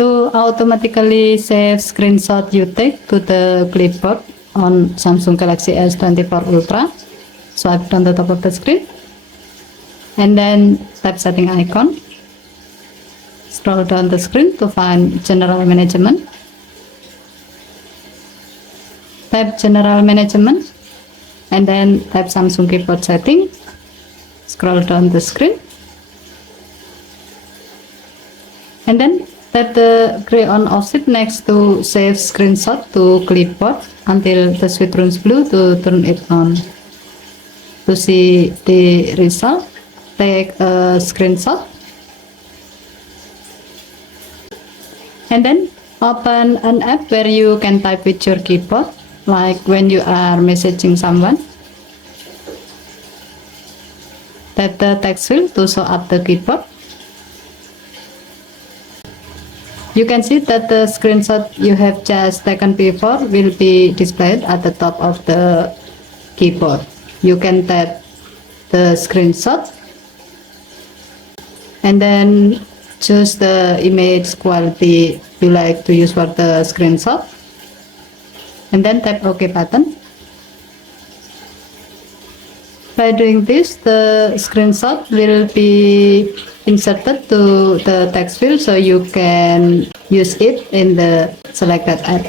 To automatically save screenshot you take to the clipboard on Samsung Galaxy S24 Ultra, swipe down the top of the screen and then tap setting icon. Scroll down the screen to find general management. Tap general management and then tap Samsung keyboard setting. Scroll down the screen and then tap the gray on offset next to save screenshot to clipboard until the switch turns blue to turn it on. To see the result, take a screenshot and then open an app where you can type with your keyboard, like when you are messaging someone. Tap the text field to show up the keyboard. You can see that the screenshot you have just taken before will be displayed at the top of the keyboard. You can tap the screenshot and then choose the image quality you like to use for the screenshot and then tap OK button. By doing this, the screenshot will be inserted to the text field so you can use it in the selected app.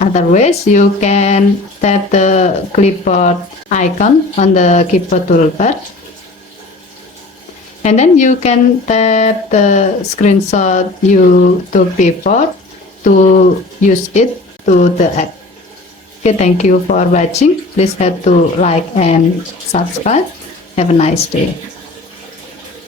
Otherwise, you can tap the clipboard icon on the keyboard toolbar and then you can tap the screenshot you took before to use it to the app. Okay, thank you for watching. Please have to like and subscribe. Have a nice day.